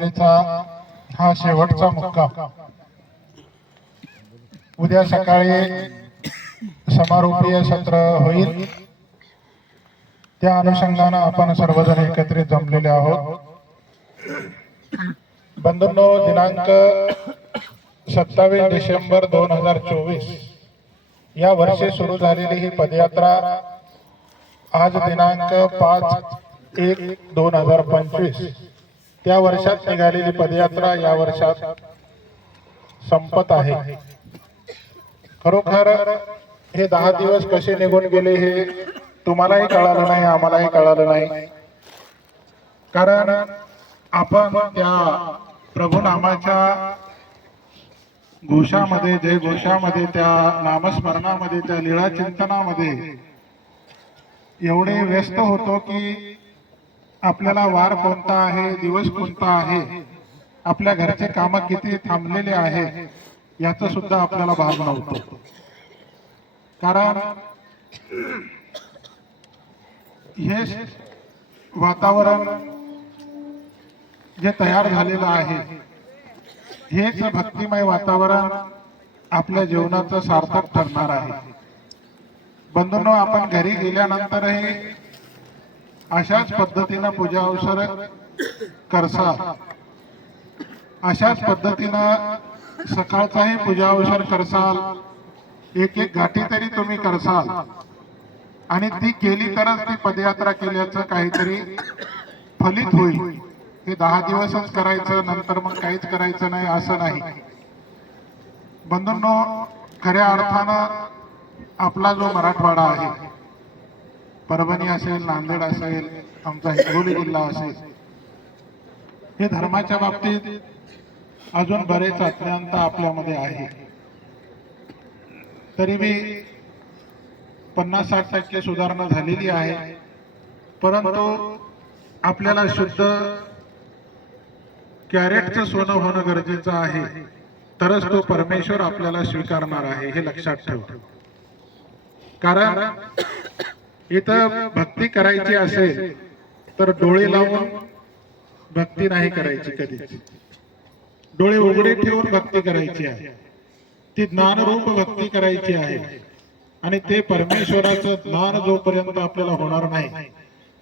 यात्रेचा हा शेवटचा मुक्काम. उद्या सकाळी समारोपीय सत्र होईल. त्या अनुषंगानं आपण सर्वजण एकत्रित जमलेले आहोत. बंधनो दिनांक सत्तावीस डिसेंबर दोन हजार चोवीस. या वर्षी सुरू झालेली ही पदयात्रा आज दिनांक पाच एक दोन हजार पंचवीस. त्या वर्षात निघालेली पदयात्रा या वर्षात संपत आहे. खरोखर हे दहा दिवस कसे निघून गेले हे तुम्हालाही कळालं नाही आम्हालाही कळालं नाही. कारण आपण त्या प्रभू नामाच्या घोषामध्ये जय घोषामध्ये त्या नामस्मरणामध्ये त्या लीळा चिंतनामध्ये एवढे व्यस्त होतो की आपल्याला वार कोणता आहे? दिवस कोणता आहे? आपल्या घरचे काम किती थांबलेले आहे याच सुद्धा आपल्याला भाग नव्हतं. कारण हे वातावरण जे तयार झालेलं आहे हेच भक्तिमय वातावरण आपल्या जीवनाचं सार्थक ठरणार आहे. बंधूंनो आपण घरी गेल्यानंतरही अशाच पद्धतीनं पूजा अवसर करसा. अशाच पद्धतीनं सकाळचाही पूजा अवसर करसाल. एक एक घाटी तरी तुम्ही करसाल. आणि ती केली तरच ती पदयात्रा केल्याचं काहीतरी फलित होईल. हे दहा दिवसच करायचं नंतर मग काहीच करायचं नाही असं नाही. बंधूंनो खऱ्या अर्थानं आपला जो मराठवाडा आहे परभणी असेल नांदेड असेल आमचा हिंगोली जिल्हा असेल. हे धर्माच्या बाबतीत अजून बरेच अज्ञानता आपल्यामध्ये आहे. तरी मी पन्नास साठ टक्के सुधारणा झालेली आहे. परंतु आपल्याला शुद्ध कॅरेटचं सोनं होणं गरजेचं आहे. तरच तो परमेश्वर आपल्याला स्वीकारणार आहे हे लक्षात ठेव. कारण इथं भक्ती करायची असेल तर डोळे लावून भक्ती नाही करायची कधीच. डोळे उघडे ठेवून भक्ती करायची आहे. ती ज्ञानरूप भक्ती करायची आहे. आणि ते परमेश्वराचं ज्ञान जोपर्यंत आपल्याला होणार नाही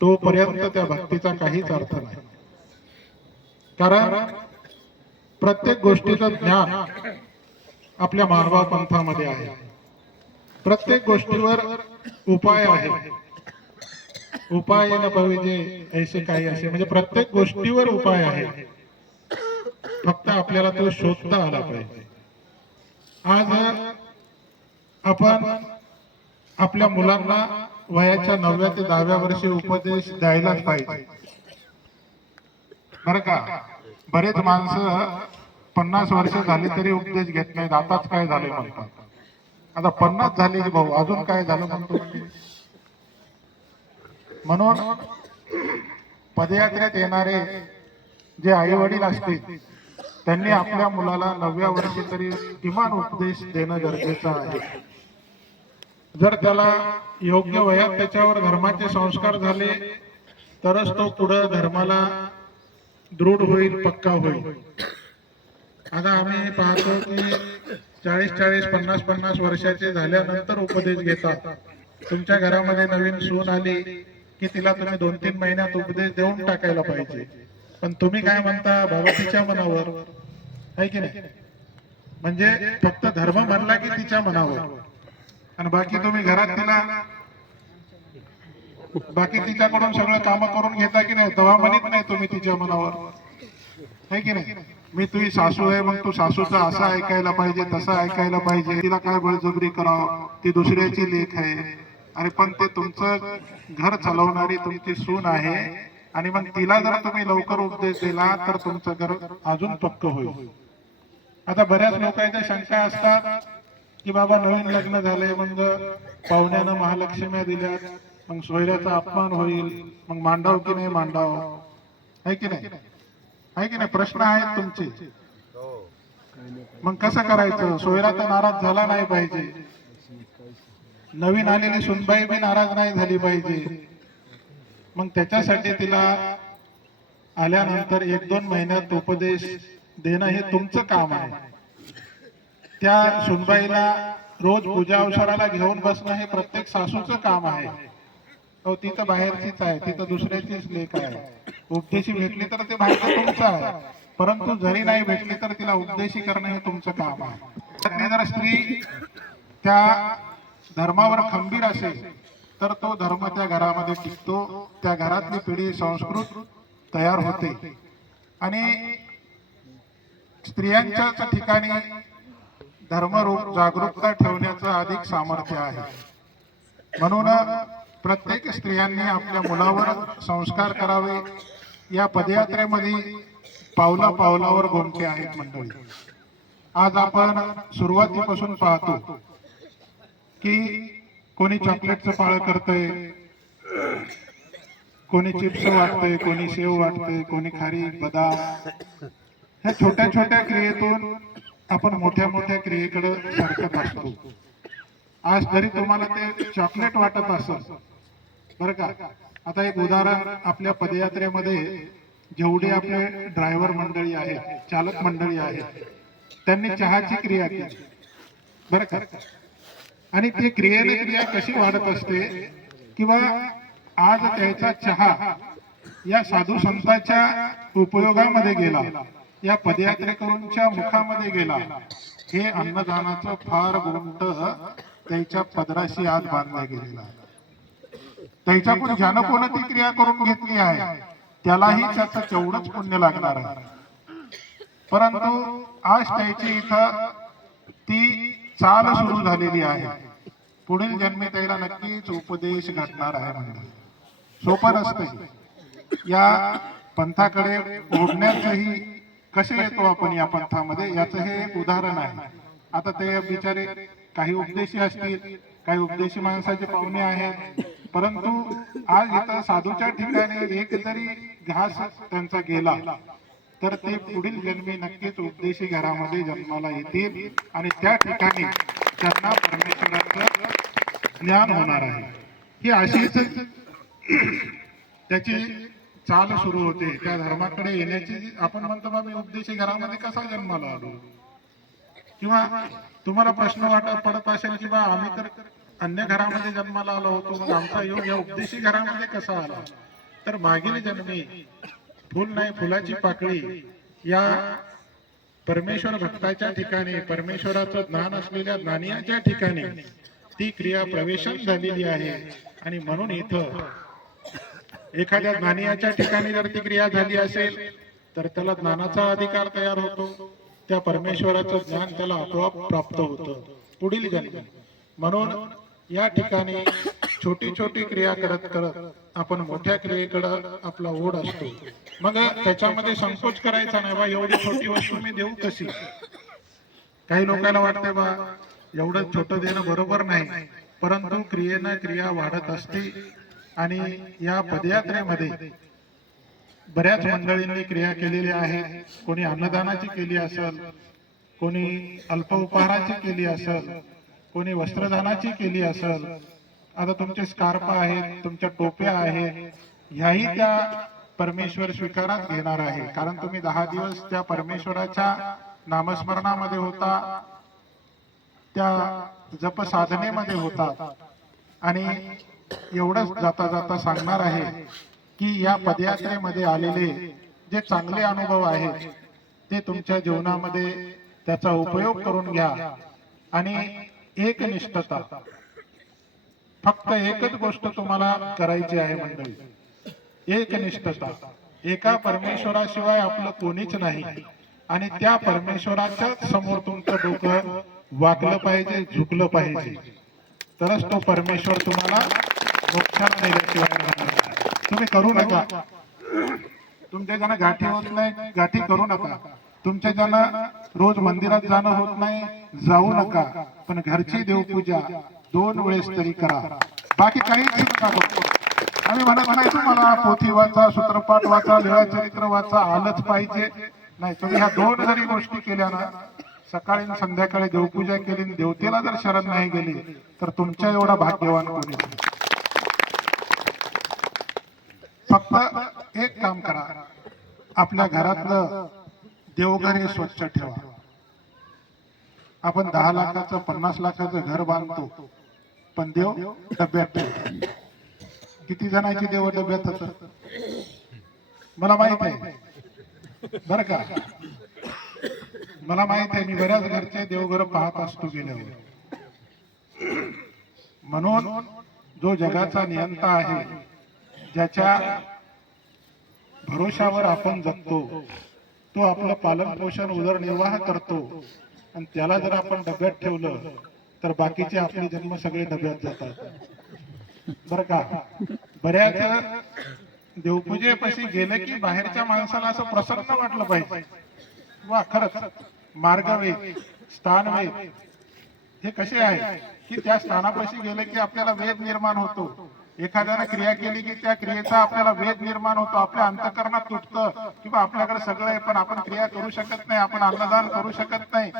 तोपर्यंत त्या भक्तीचा काहीच अर्थ नाही. कारण प्रत्येक गोष्टीचं ज्ञान आपल्या मानवा पंथामध्ये आहे. प्रत्येक गोष्टीवर उपाय आहे. उपाय न पाहिजे ऐसे काही असे. म्हणजे प्रत्येक गोष्टीवर उपाय आहे. फक्त आपल्याला तो शोधता आला पाहिजे. आज आपण आपल्या मुलांना वयाच्या नवव्या ते दहाव्या वर्षी उपदेश द्यायलाच पाहिजे. बरं का? बरेच माणसं पन्नास वर्ष झाली तरी उपदेश घेत नाहीत. आताच काय झाले म्हणतात. आता पन्नास झाले की भाऊ अजून काय झालं म्हणतो म्हणून पदयात्रेत येणारे जे आई वडील असतील त्यांनी आपल्या मुलाला नवव्या वर्षी तरी किमान उपदेश देणं गरजेचं आहे. जर त्याला योग्य वयात त्याच्यावर धर्माचे संस्कार झाले तरच तो पुढं धर्माला दृढ होईल पक्का होईल. आता आम्ही पाहतो की चाळीस चाळीस पन्नास पन्नास वर्षाचे झाल्यानंतर उपदेश घेतात. तुमच्या घरामध्ये नवीन सून आली की तिला तुम्ही दोन तीन महिन्यात उपदेश देऊन टाकायला पाहिजे. पण तुम्ही काय म्हणता बाबा तिच्या मनावर? आहे की नाही? म्हणजे फक्त धर्म म्हणला की तिच्या मनावर. आणि बाकी तुम्ही घरात तिला बाकी तिच्याकडून सगळं काम करून घेता की नाही? तेव्हा म्हणत नाही तुम्ही तिच्या मनावर. आहे की नाही? मी तुझी सासू आहे मग तू सासूचं असं ऐकायला पाहिजे तसं ऐकायला पाहिजे. तिला काय बळजबरी करावं? ती दुसऱ्याची लेख आहे. आणि पण ते तुमचं घर चालवणारी तुमची सून आहे. आणि मग तिला जर तुम्ही लवकर उपदेश दिला तर तुमचं घर अजून पक्क होईल. आता बऱ्याच लोकांच्या शंका असतात की बाबा नवीन लग्न झालंय मग पाहुण्यानं महालक्ष्म्या दिल्या मग सोयऱ्याचा अपमान होईल. मग मांडाव की नाही मांडाव? आहे की नाही? आहे की नाही? प्रश्न आहेत तुमचे. मग कसं करायचं? सोयरा तर नाराज झाला नाही पाहिजे. नवीन आलेली सुनबाई बी नाराज नाही झाली पाहिजे. मग त्याच्यासाठी तिला आल्यानंतर एक दोन महिन्यात उपदेश देणं हे तुमचं काम आहे. त्या सुनबाईला रोज पूजा अवसराला घेऊन बसणं हे प्रत्येक सासूचं काम आहे. हो ती तर बाहेरचीच आहे ती तर दुसऱ्याचीच लेख आहे. उपदेशी भेटली तर ते बाहेरचं तुमचं आहे. परंतु जरी नाही भेटली तर तिला उपदेशी करणं हे तुमचं काम आहे. जर स्त्री त्या धर्मावर खंबीर असेल तर तो धर्म त्या घरामध्ये टिकतो त्या घरातली पिढी संस्कृत तयार होते. आणि स्त्रियांच्याच ठिकाणी धर्मरूप जागरूकता ठेवण्याचं अधिक सामर्थ्य आहे. म्हणून प्रत्येक स्त्रियांनी आपल्या मुलावर संस्कार करावे. या पदयात्रेमध्ये पावला पावलावर गोमटे आहेत मंडळी. आज आपण सुरुवातीपासून पाहतो की कोणी चॉकलेटचं पाळ करतंय कोणी चिप्स वाटतंय कोणी शेव वाटतंय कोणी खारी बदाम. ह्या छोट्या छोट्या क्रियेतून आपण मोठ्या मोठ्या क्रियेकडे सरकत असतो. आज जरी तुम्हाला ते चॉकलेट वाटत असेल बरं का? आता एक उदाहरण आपल्या पदयात्रेमध्ये जेवढे आपले ड्रायव्हर मंडळी आहेत चालक मंडळी आहेत त्यांनी चहाची क्रिया केली. बरं का? आणि ती क्रियेने क्रिया कशी वाढत असते? किंवा आज त्याचा चहा या साधू संतांच्या उपयोगामध्ये गेला या पदयात्रेकरूंच्या मुखामध्ये गेला हे अन्नदानाचं फार गुंट त्याच्या पदराशी आज बांधला गेलेला आहे. त्याच्याकडून ज्यानं कोणती क्रिया करून घेतली आहे त्यालाही त्याचं तेवढंच पुण्य लागणार आहे. परंतु आज त्याची इथं ती चाल सुरू झालेली आहे. पुढील जन्मे त्याला नक्कीच उपदेश घडणार आहे म्हणजे सोपं नसते या पंथाकडे ओढण्याचंही कसे येतो आपण या पंथामध्ये याचं हे एक उदाहरण आहे. आता ते बिचारे काही उपदेशी असतील काही उपदेशी माणसाचे पाहुणे आहेत परंतु आज इथं साधूच्या ठिकाणी एक जरी घास त्यांचा गेला. तर ते पुढील जन्मी नक्कीच उपदेशी घरामध्ये जन्माला येतील आणि त्या ठिकाणी त्यांना परमेश्वराचं ज्ञान होणार आहे. ही अशीच त्याची चाल सुरू होते. त्या धर्माकडे येण्याची आपण म्हणतो बा मी उपदेशी घरामध्ये कसा जन्माला आलो? किंवा तुम्हाला प्रश्न वाटत पडत असेल की बा आम्ही तर अन्य घरामध्ये जन्माला आलो होतो मग आमचा योग या उपदेशी घरामध्ये कसा आला? तर मागील जन्मी फुल नाही फुलाची पाकळी या परमेश्वर भक्ताच्या ठिकाणी परमेश्वराचं ज्ञान असलेल्या ज्ञानियाच्या ठिकाणी ती क्रिया प्रवेशन झालेली आहे. आणि म्हणून इथं एखाद्या ज्ञानियाच्या ठिकाणी जर ती क्रिया झाली असेल तर त्याला ज्ञानाचा अधिकार तयार होतो. त्या परमेश्वराचं ज्ञान त्याला आपोआप प्राप्त होतं. पुढील जन्म. म्हणून या ठिकाणी छोटी छोटी क्रिया करत करत आपण मोठ्या क्रियेकडे आपला ओढ असतो. मग त्याच्यामध्ये संकोच करायचा नाही बा एवढी छोटी वस्तू मी देऊ कशी? काही लोकांना वाटते बा एवढं छोटं देणं बरोबर नाही परंतु क्रियेनं क्रिया वाढत असते. आणि या पदयात्रेमध्ये बऱ्याच मंडळींनी क्रिया केलेली आहे. कोणी अन्नदानाची केली असेल कोणी अल्प उपहाराची केली असेल कोणी वस्त्रदानाची केली असेल आता तुमचे स्कार्प आहेत तुमच्या टोप्या आहेत ह्याही त्या परमेश्वर स्वीकारात घेणार आहे. कारण तुम्ही दहा दिवस त्या परमेश्वराच्या नामस्मरणामध्ये होता त्या जप साधनेमध्ये होता. आणि एवढंच जाता जाता सांगणार आहे की या पदयात्रेमध्ये आलेले जे चांगले अनुभव आहेत ते तुमच्या जीवनामध्ये त्याचा उपयोग करून घ्या. आणि एकनिष्ठता. फक्त एकच गोष्ट तुम्हाला करायची आहे मंडळी. एकनिष्ठता. एका परमेश्वराशिवाय आपलं कोणीच नाही. आणि त्या परमेश्वराच्या समोर तुमचं डोकं वागलं पाहिजे झुकलं पाहिजे. तरच तो परमेश्वर तुम्हाला मोक्षात नेल्याशिवाय तुम्ही करू नका. तुमच्या ज्यांना गाठी होत नाही गाठी करू नका. तुमच्या ज्यांना रोज मंदिरात जाणं होत नाही जाऊ नका. पण घरची देवपूजा दोन वेळेस तरी करा. बाकी काहीच नका. आम्ही म्हणत नाही तुम्हाला पोथी वाचा सूत्रपाठ वाचा लिळा चरित्र वाचा आलंच पाहिजे. नाही तुम्ही ह्या दोन जरी गोष्टी केल्या ना सकाळी संध्याकाळी देवपूजा केली आणि देवतेला जर शरण नाही गेली तर तुमच्या एवढा भाग्यवान कोणी फक्त एक काम करा. आपल्या घरातलं देवघर हे स्वच्छ ठेवा. आपण दहा लाखाचं पन्नास लाखाचं घर बांधतो. पण देव डब्यात ठेवतो. किती जणांची देव डब्यात मला माहीत आहे. बर का? मला माहीत आहे मी बऱ्याच घरचे देवघर पाहत असतो गेल्यावर. म्हणून जो जगाचा नियंता आहे ज्याच्या भरोशावर आपण जगतो तो आपलं पालन पोषण उदरनिर्वाह करतो. आणि त्याला जर आपण डब्यात ठेवलं तर बाकीचे आपले जन्म सगळे डब्यात जातात. बर का? बऱ्याच देवपूजेपाशी गेलं की बाहेरच्या माणसाला असं प्रसन्न वाटलं पाहिजे. वा खरंच. मार्ग वेद स्थान वेद हे कसे आहे? की त्या स्थानापाशी गेले की आपल्याला वेद निर्माण होतो. एखाद्याने क्रिया केली की त्या क्रियेचा आपल्याला वेद निर्माण होतो आपल्या अंतकरणात तुटतं किंवा आपल्याकडे सगळं आहे पण आपण क्रिया करू शकत नाही आपण अन्नदान करू शकत नाही.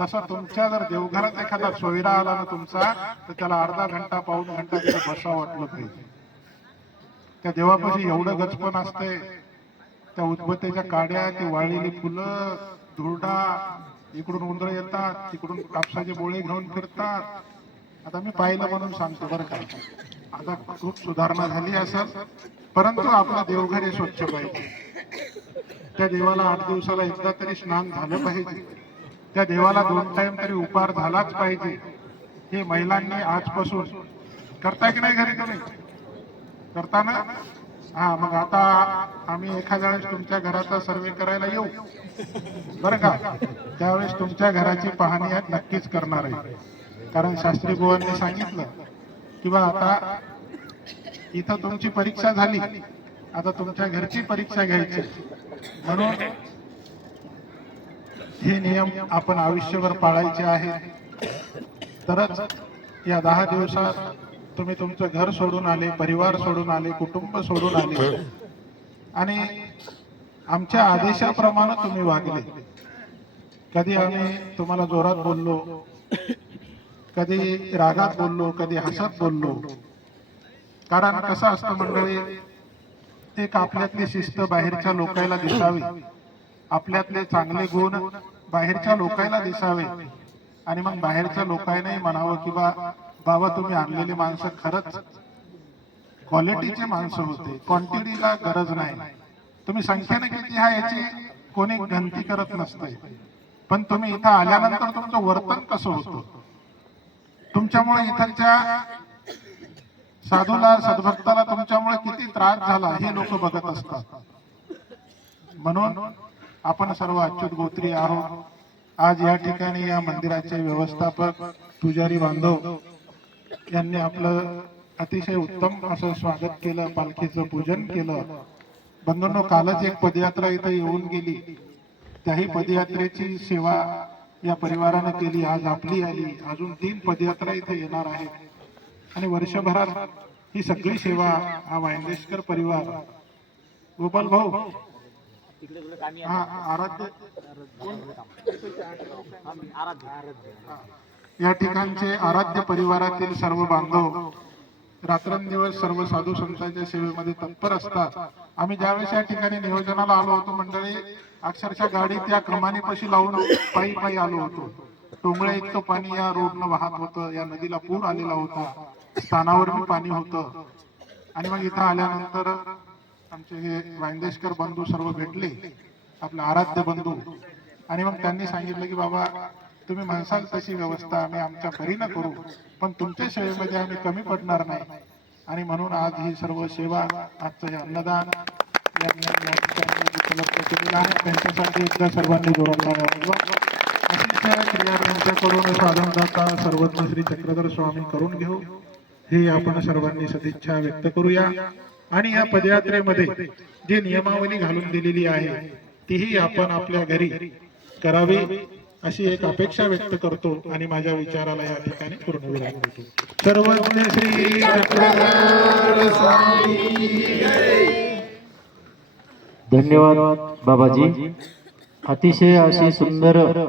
तसं तुमच्या जर देवघरात एखादा सोयरा आला ना तुमचा तर त्याला अर्धा घंटा पाऊन घंटा तिथे बसा वाटलं पाहिजे त्या देवापाशी एवढं गचपण असतंय त्या उदबत्त्याच्या काड्या ती वाळलेली फुलं धुरडा इकडून उंदर येतात तिकडून कापसाचे बोळे घेऊन फिरतात. आता मी पाहिलं म्हणून सांगतो बरं का. आता खूप सुधारणा झाली असेल परंतु आपलं देवघर हे स्वच्छ पाहिजे. त्या देवाला आठ दिवसाला एकदा तरी स्नान झालं पाहिजे. त्या देवाला दोन टाइम तरी उपहार झालाच पाहिजे. हे महिलांनी आजपासून करताय की नाही घरी तुम्ही? करता ना? हा मग आता आम्ही एखाद्या वेळेस तुमच्या घराचा सर्वे करायला येऊ. बरं का? त्यावेळेस तुमच्या घराची पाहणी आज नक्कीच करणार आहे. कारण शास्त्री बुवांनी सांगितलं किंवा आता इथं तुमची परीक्षा झाली आता तुमच्या घरची परीक्षा घ्यायची. म्हणून हे नियम आपण आयुष्यभर पाळायचे आहे तरच या दहा दिवसात तुम्ही तुमचं घर सोडून आले परिवार सोडून आले कुटुंब सोडून आले. आणि आमच्या आदेशाप्रमाणे तुम्ही वागले. कधी आम्ही तुम्हाला जोरात बोललो कधी रागात बोललो कधी हसत बोललो. कारण कसं असतं मंडळी एक आपल्यातली शिस्त बाहेरच्या लोकायला दिसावी. आपल्यातले चांगले गुण बाहेरच्या लोकांना दिसावे. आणि मग बाहेरच्या लोकांनाही म्हणावं की बा बाबा तुम्ही आणलेली माणसं खरंच क्वालिटीचे माणसं होते. क्वांटिटीला गरज नाही. तुम्ही संख्येने किती हा याची कोणी गणती करत नसते. पण तुम्ही इथं आल्यानंतर तुमचं वर्तन कसं होतं? तुमच्यामुळे इथलच्या साधूला सद्भक्ताला तुमच्यामुळे किती त्रास झाला हे लोक बघत असतात. म्हणून आपण सर्व अच्युत गोत्री आहोत. आज या ठिकाणी या मंदिराचे व्यवस्थापक पुजारी बांधव यांनी आपलं अतिशय उत्तम असं स्वागत केलं पालखीचं पूजन केलं. बंधूंनो कालच एक पदयात्रा इथं येऊन गेली. त्याही पदयात्रेची सेवा या परिवारानं केली आज आपली आली अजून तीन पदयात्रा इथे येणार आहेत. आणि वर्षभरात ही सगळी सेवा हा वायंदेशकर परिवार. गोपाल भाऊ हा आराध्य. या ठिकाणचे आराध्य परिवारातील सर्व बांधव रात्रंदिवस सर्व साधू संतांच्या सेवेमध्ये तत्पर असतात. आम्ही ज्यावेळेस या ठिकाणी नियोजनाला आलो होतो मंडळी अक्षरशः गाडी त्या कमानीपाशी लावून पायी पायी आलो होतो. टोंगळे इतकं पाणी या रोडनं वाहत होतं. या नदीला पूर आलेला होता. स्थानावर पाणी होतं. आणि मग इथं आल्यानंतर आमचे हे वायंदेशकर बंधू सर्व भेटले. आपले आराध्य बंधू. आणि मग त्यांनी सांगितलं की बाबा तुम्ही म्हणसाल तशी व्यवस्था आम्ही आमच्या परीनं करू पण तुमच्या सेवेमध्ये आम्ही कमी पडणार नाही. आणि म्हणून आज ही सर्व सेवा आजचं हे अन्नदान यांनी उपलब्ध आहे त्यांच्यासाठी एकदा सर्वांनी जोरात अतिशय क्रिया त्यांच्याकडून साधनदाता सर्वज्ञ श्री चक्रधर स्वामी करून घेऊ हे आपण सर्वांनी सदिच्छा व्यक्त करूया आणि या पदयात्रेमध्ये जी नियमावली घालून दिलेली आहे तीही आपण आपल्या घरी करावी अशी एक अपेक्षा व्यक्त करतो आणि माझ्या विचाराला या ठिकाणी पूर्ण देतो सर्वज्ञ श्री चक्रधर स्वामी धन्यवाद बाबाजी. अतिशय अशी सुंदर